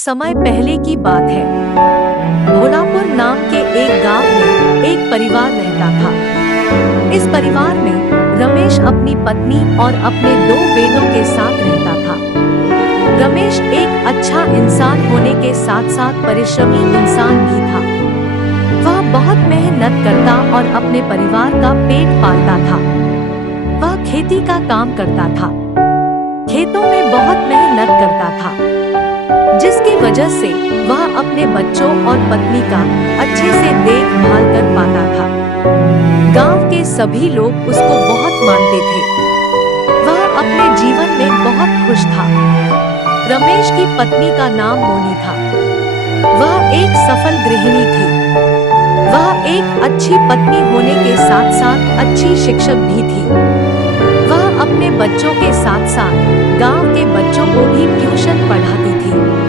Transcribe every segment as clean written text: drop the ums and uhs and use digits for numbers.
समय पहले की बात है। भोलापुर नाम के एक गांव में एक परिवार रहता था। इस परिवार में रमेश अपनी पत्नी और अपने दो बेटों के साथ रहता था। रमेश एक अच्छा इंसान होने के साथ साथ परिश्रमी इंसान भी था। वह बहुत मेहनत करता और अपने परिवार का पेट पालता था। वह खेती का काम करता था, खेतों में बहुत मेहनत करता था, जिसकी वजह से वह अपने बच्चों और पत्नी का अच्छे से देखभाल कर पाता था। गांव के सभी लोग उसको बहुत मानते थे। वह अपने जीवन में बहुत खुश था। रमेश की पत्नी का नाम मोनी था। वह एक सफल गृहिणी थी। वह एक अच्छी पत्नी होने के साथ साथ अच्छी शिक्षक भी थी। वह अपने बच्चों के साथ साथ गांव के बच्चों को भी ट्यूशन पढ़ाती थी।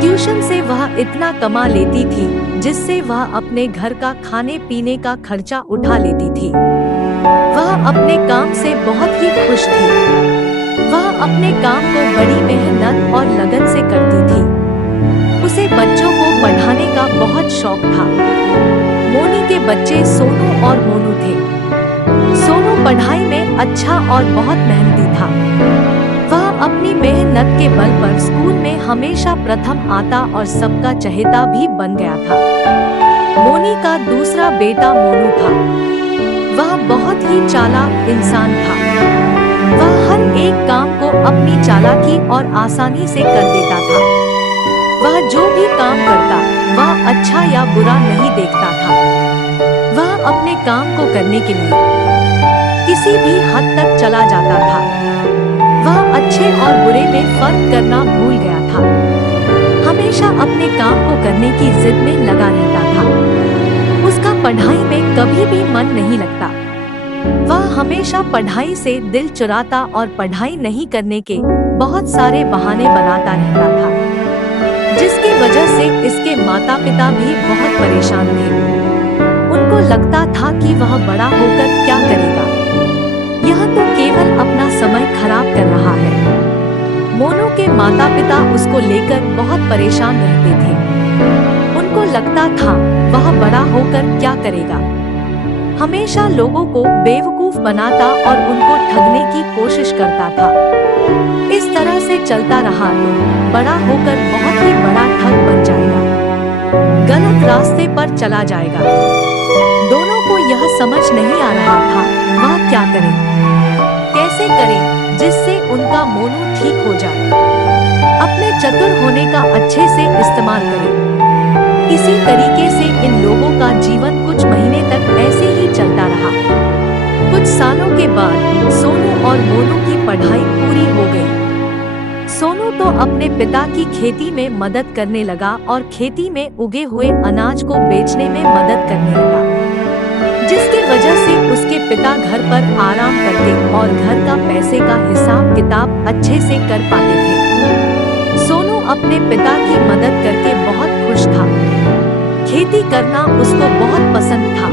ट्यूशन से वह इतना कमा लेती थी जिससे वह अपने घर का खाने पीने का खर्चा उठा लेती थी। वह अपने काम से बहुत ही खुश थी। वह अपने काम को बड़ी मेहनत और लगन से करती थी। उसे बच्चों को पढ़ाने का बहुत शौक था। मोनी के बच्चे सोनू और मोनू थे। सोनू पढ़ाई में अच्छा और बहुत मेहनती था। वह अपनी मेहनत के बल पर स्कूल में हमेशा प्रथम आता और सबका चहेता भी बन गया था। मोनी का दूसरा बेटा मोनू था। वह बहुत ही चालाक इंसान था। वह हर एक काम को अपनी चालाकी और आसानी से कर देता था। वह जो भी काम करता वह अच्छा या बुरा नहीं देखता था। वह अपने काम को करने के लिए किसी भी हद तक चला जाता था। वह अच्छे और बुरे में फर्क करना भूल गया था। हमेशा अपने काम को करने की जिद में लगा रहता था। उसका पढ़ाई में कभी भी मन नहीं लगता। वह हमेशा पढ़ाई से दिल चुराता और पढ़ाई नहीं करने के बहुत सारे बहाने बनाता रहता था, जिसकी वजह से इसके माता पिता भी बहुत परेशान थे। उनको लगता था कि वह बड़ा होकर क्या करेगा, यह तो केवल अपना समय खराब कर रहा है। मोनू के माता पिता उसको लेकर बहुत परेशान रहते थे। उनको लगता था वह बड़ा होकर क्या करेगा। हमेशा लोगों को बेवकूफ बनाता और उनको ठगने की कोशिश करता था। इस तरह से चलता रहा तो बड़ा होकर बहुत ही बड़ा ठग बन जाएगा, गलत रास्ते पर चला जाएगा। दोनों को यह समझ नहीं आ रहा था वह क्या करे, कैसे करे जिससे उनका मोनू ठीक हो जाए, अपने चतुर होने का अच्छे से इस्तेमाल करे। इसी तरीके से इन लोगों का जीवन कुछ महीने तक ऐसे ही चलता रहा। कुछ सालों के बाद सोनू और मोनू की पढ़ाई पूरी हो गई। सोनू तो अपने पिता की खेती में मदद करने लगा और खेती में उगे हुए अनाज को बेचने में मदद करने लगा, जिसकी वजह से उसके पिता घर पर आराम करते और घर का पैसे का हिसाब किताब अच्छे से कर पाते थे। सोनू अपने पिता की मदद करके बहुत खुश था। खेती करना उसको बहुत पसंद था।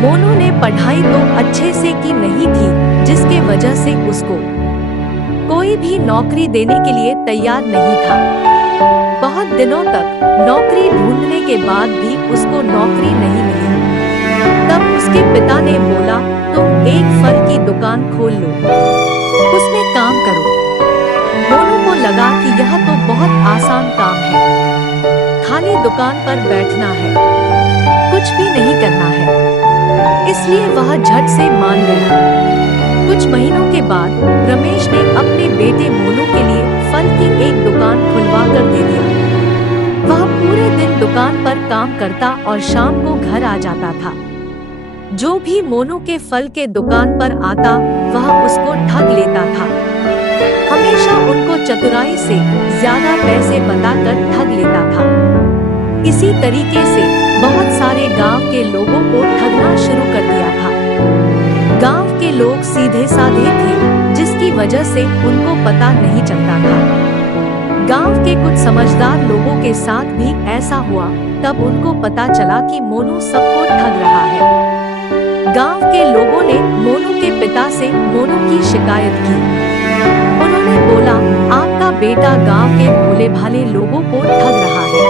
मोनू ने पढ़ाई तो अच्छे से की नहीं थी, जिसके वजह से उसको कोई भी नौकरी देने के लिए तैयार नहीं था। बहुत दिनों तक नौकरी ढूंढने के बाद भी उसको नौकरी नहीं मिली। तब उसके पिता ने बोला, तुम एक फल की दुकान खोल लो, उसमें काम करो। मोनू को लगा कि यह तो बहुत आसान काम है, खाली दुकान पर बैठना है, कुछ भी नहीं करना है। इसलिए वह झट से मान गया। कुछ महीनों के बाद रमेश ने अपने बेटे मोनू के लिए फल की एक दुकान खुलवा कर दे दिया। वह पूरे दिन दुकान पर काम करता और शाम को घर आ जाता था। जो भी मोनू के फल के दुकान पर आता वह उसको ठग लेता था। हमेशा उनको चतुराई से ज्यादा पैसे बताकर ठग लेता था। इसी तरीके से बहुत सारे गांव के लोगों को ठगना शुरू कर दिया था। गांव के लोग सीधे साधे थे, जिसकी वजह से उनको पता नहीं चलता था। गांव के कुछ समझदार लोगों के साथ भी ऐसा हुआ। तब उनको पता चला कि मोनू सबको ठग रहा है। गांव के लोगों ने मोनू के पिता से मोनू की शिकायत की। उन्होंने बोला, आपका बेटा गांव के भोले भाले लोगों को ठग रहा है।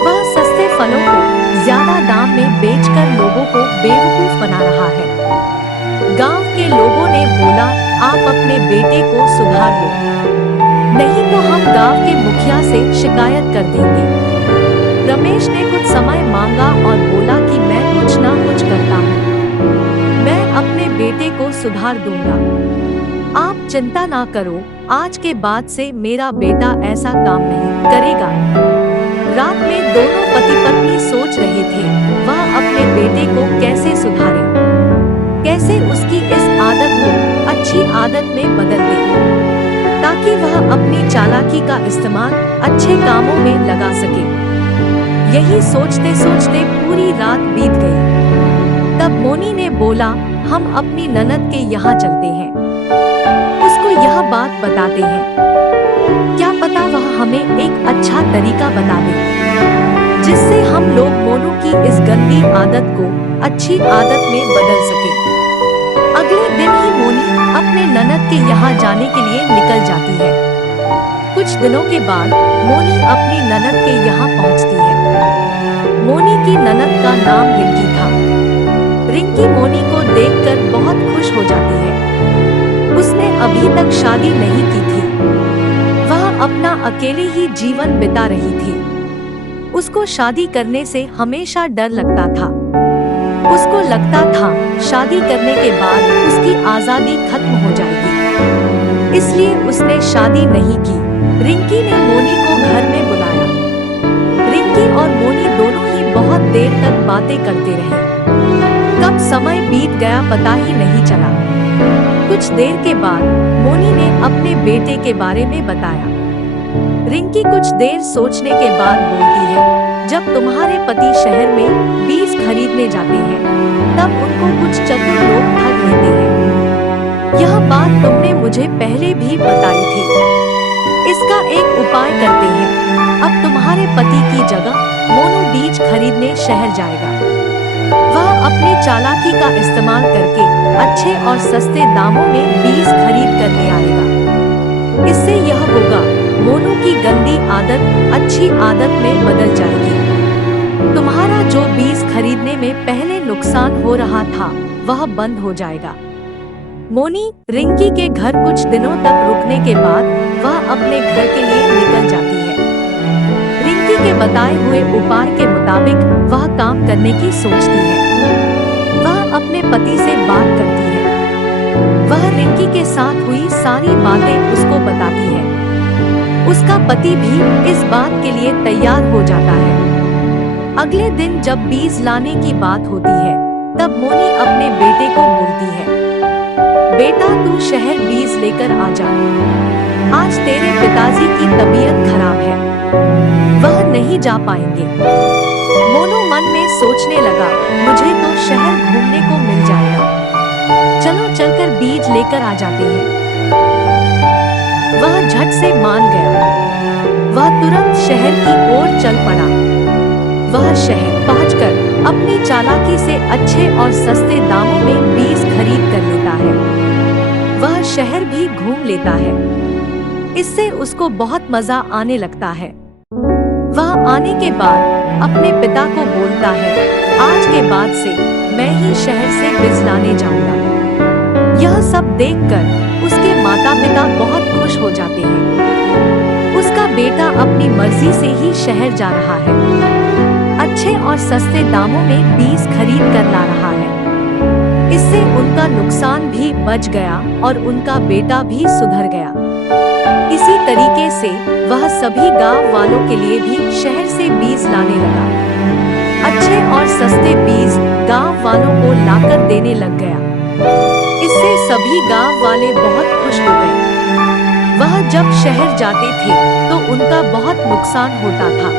वह सस्ते फलों को ज्यादा दाम में बेचकर लोगों को बेवकूफ बना रहा है। गांव के लोगों ने बोला, आप अपने बेटे को सुधार लो, नहीं तो हम गांव के मुखिया से शिकायत कर देंगे। रमेश ने कुछ समय मांगा और बोला कि मैं कुछ ना कुछ करता हूँ, मैं अपने बेटे को सुधार दूंगा। आप चिंता ना करो, आज के बाद से मेरा बेटा ऐसा काम नहीं करेगा। रात में दोनों पति पत्नी सोच रहे थे वह अपने बेटे को कैसे सुधारे, कैसे उसकी इस आदत को अच्छी आदत में बदल दे, ताकि वह अपनी चालाकी का इस्तेमाल अच्छे कामों में लगा सके। यही सोचते सोचते पूरी रात बीत गई। तब मोनी ने बोला, हम अपनी ननद के यहाँ चलते हैं, उसको यह बात बताते हैं, क्या पता वह हमें एक अच्छा तरीका बता दे जिससे हम लोग मोनू की इस गंदी आदत को अच्छी आदत में बदल सके। अगले दिन ही मोनी अपने ननद के यहाँ जाने के लिए निकल जाती है। कुछ दिनों के बाद मोनी अपनी ननद के यहाँ पहुँचती है। मोनी की ननद का नाम रिंकी था। रिंकी मोनी को देखकर बहुत खुश हो जाती है। उसने अभी तक शादी नहीं की थी, वह अपना अकेले ही जीवन बिता रही थी। उसको शादी करने से हमेशा डर लगता था। उसको लगता था शादी करने के बाद उसकी आजादी खत्म हो जाएगी, इसलिए उसने शादी नहीं की। रिंकी ने मोनी को घर में बुलाया। रिंकी और मोनी दोनों ही बहुत देर तक बातें करते रहे। कब समय बीत गया पता ही नहीं चला। कुछ देर के बाद मोनी ने अपने बेटे के बारे में बताया। रिंकी कुछ देर सोचने के बाद बोलती है, जब तुम्हारे पति शहर में बीज खरीदने जाते हैं तब उनको कुछ चतुर लोग ठग लेते हैं। यह बात तुमने मुझे पहले भी बताई थी। इसका एक उपाय करते हैं। अब तुम्हारे पति की जगह मोनू बीज खरीदने शहर जाएगा। वह अपनी चालाकी का इस्तेमाल करके अच्छे और सस्ते दामों में बीज खरीद कर ले आएगा। इससे यह होगा, मोनू की गंदी आदत अच्छी आदत में बदल जाएगी। तुम्हारा जो बीज खरीदने में पहले नुकसान हो रहा था वह बंद हो जाएगा। मोनी रिंकी के घर कुछ दिनों तक रुकने के बाद वह अपने घर के लिए निकल जाती है। रिंकी के बताए हुए उपाय के मुताबिक वह काम करने की सोचती है। वह अपने पति से बात करती है। वह रिंकी के साथ हुई सारी बातें उसको बताती है। उसका पति भी इस बात के लिए तैयार हो जाता है। अगले दिन जब बीज लाने की बात होती है तब मोनी अपने बेटे को बोलती है, बेटा तू शहर बीज लेकर आ जा, आज तेरे पिताजी की तबीयत खराब है, वह नहीं जा पाएंगे। मोनू मन में सोचने लगा, मुझे तो शहर घूमने को मिल जाएगा, चलो चलकर बीज लेकर आ जाते हैं। वह झट से मान गया। वह तुरंत शहर की ओर चल पड़ा। वह शहर पहुंचकर अपनी चालाकी से अच्छे और सस्ते दामों में बीज खरीद कर लेता है। वह शहर भी घूम लेता है। इससे उसको बहुत मजा आने लगता है। वह आने के बाद अपने पिता को बोलता है, आज के बाद से मैं ही शहर से बीज लाने जाऊंगा। यह सब देखकर उसके माता पिता बहुत खुश हो जाते हैं। उसका बेटा अपनी मर्जी से ही शहर जा रहा है, अच्छे और सस्ते दामों में बीज खरीद कर ला रहा है। इससे उनका नुकसान भी बच गया और उनका बेटा भी सुधर गया। इसी तरीके से वह सभी गांव वालों के लिए भी शहर से बीज लाने लगा। अच्छे और सस्ते बीज गांव वालों को लाकर देने लग गया। इससे सभी गांव वाले बहुत खुश हो गए। वह जब शहर जाते थे तो उनका बहुत नुकसान होता था।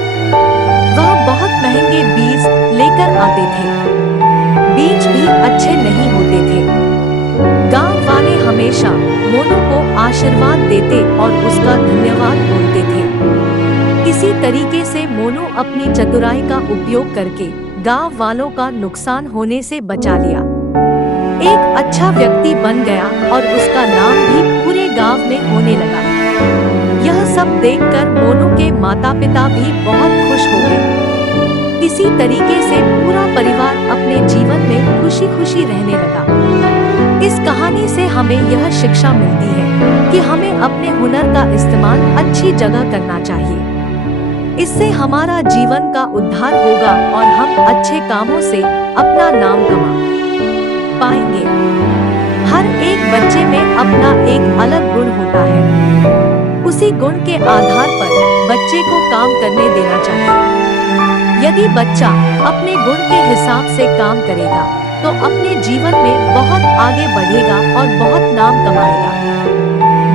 वह बहुत महंगे बीज लेकर आते थे, बीज भी अच्छे नहीं होते थे। गांव वाले हमेशा मोनू को आशीर्वाद देते और उसका धन्यवाद बोलते थे। इसी तरीके से मोनू अपनी चतुराई का उपयोग करके गांव वालों का नुकसान होने से बचा लिया। एक अच्छा व्यक्ति बन गया और उसका नाम भी पूरे गांव में होने लगा। सब देखकर मोनू के माता पिता भी बहुत खुश हो गए। इसी तरीके से पूरा परिवार अपने जीवन में खुशी खुशी रहने लगा। इस कहानी से हमें यह शिक्षा मिलती है कि हमें अपने हुनर का इस्तेमाल अच्छी जगह करना चाहिए। इससे हमारा जीवन का उद्धार होगा और हम अच्छे कामों से अपना नाम कमा पाएंगे। हर एक बच्चे में अपना एक अलग गुण होता है। उसी गुण के आधार पर बच्चे को काम करने देना चाहिए। यदि बच्चा अपने गुण के हिसाब से काम करेगा तो अपने जीवन में बहुत आगे बढ़ेगा और बहुत नाम कमाएगा।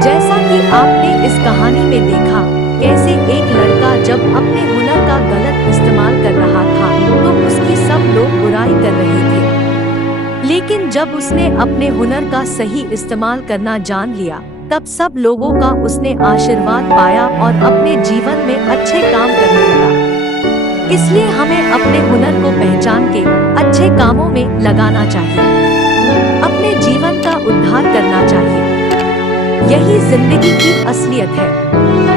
जैसा कि आपने इस कहानी में देखा, कैसे एक लड़का जब अपने हुनर का गलत इस्तेमाल कर रहा था तो उसकी सब लोग बुराई कर रहे थे, लेकिन जब उसने अपने हुनर का सही इस्तेमाल करना जान लिया तब सब लोगों का उसने आशीर्वाद पाया और अपने जीवन में अच्छे काम करने लगा। इसलिए हमें अपने हुनर को पहचान के अच्छे कामों में लगाना चाहिए, अपने जीवन का उद्धार करना चाहिए। यही जिंदगी की असलियत है।